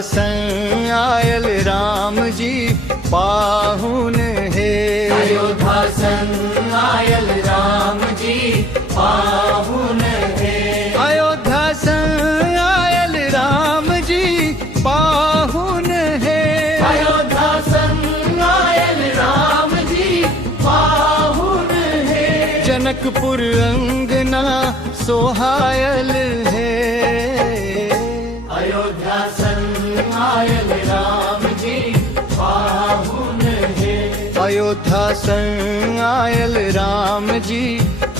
संग आयल राम जी पाहुन है। अयोध्या संग आयल राम जी पाहुन है। अयोध्या संग आयल राम जी पाहुन है। अयोध्या संग आयल राम जी पाहुन है। जनकपुर अंगना सोहायल है। अयोध्या संग आयल राम जी पाहुन है। अयोध्या संग आयल राम जी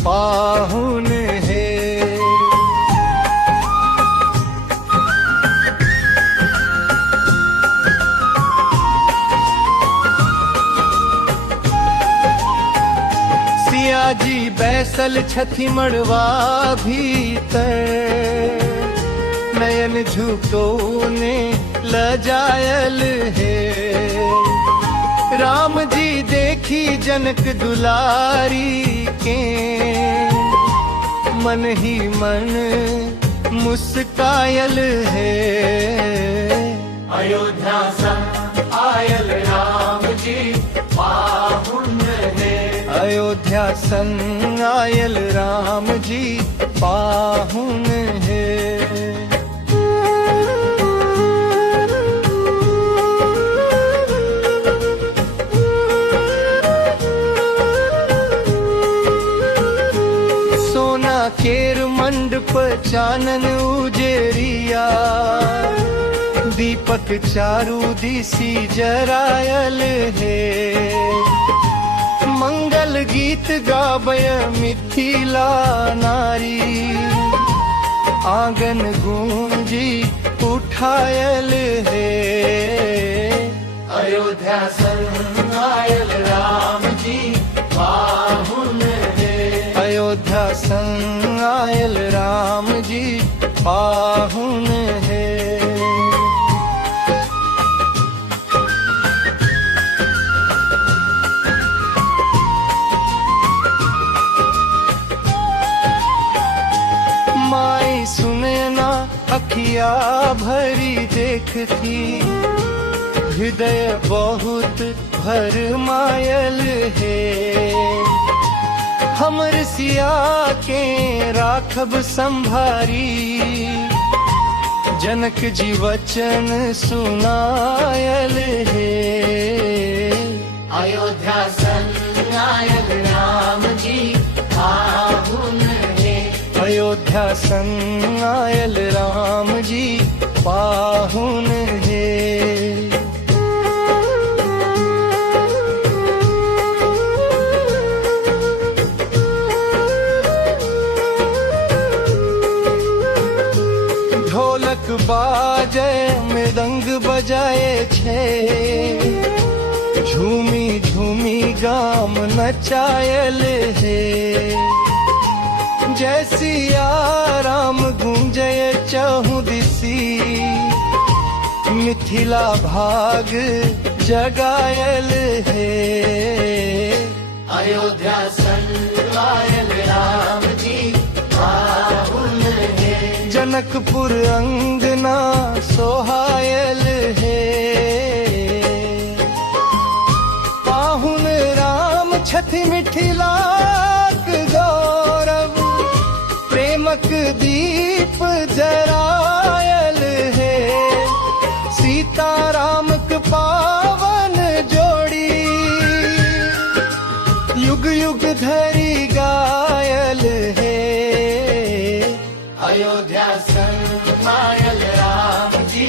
पाहुन है। सिया जी बैसल छथि मड़वा भीतर, नयन झुको ने लजायल है। राम जी देखी जनक दुलारी के, मन ही मन मुस्कायल है। अयोध्या संग आयल राम जी पाहुन है। अयोध्या संग आयल राम जी पाहुन है। सोना केर मंडप चानन उजेरिया, दीपक चारू दिसी जरायल है। मंगल गीत गाबय मिथिला नारी, आंगन गूंजी उठायल है। अयोध्या संग आयल राम जी पाहुन है। अयोध्या संग आयल राम जी पाहुन है। माई सुने ना अखिया भरी देखती, हृदय बहुत भर मायल है। हमर सिया के राखब संभारी, जनक जी वचन सुनायल है। अयोध्या संग आयल राम जी पाहुन है। अयोध्या संग आयल राम जी पाहुन है। ढोलक बाजे मृदंग बजाए छे, झूमी झूमी गाम नचायल है। जैसी आराम गूंजय चहु दिसी, मिथिला भाग जगायल है। अयोध्या संग आयल राम जी पाहुन है। जनकपुर अंगना सोहायल है। पाहुन राम छथि मिथिला गौरव, प्रेमक दीप जरायल है। सीतारामक पावन जोड़ी, युग युग धरि गायल है। अयोध्या संग आयल राम जी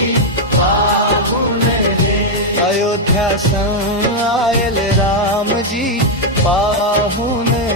पाहुन है। अयोध्या संग आयल राम जी पाहुन है।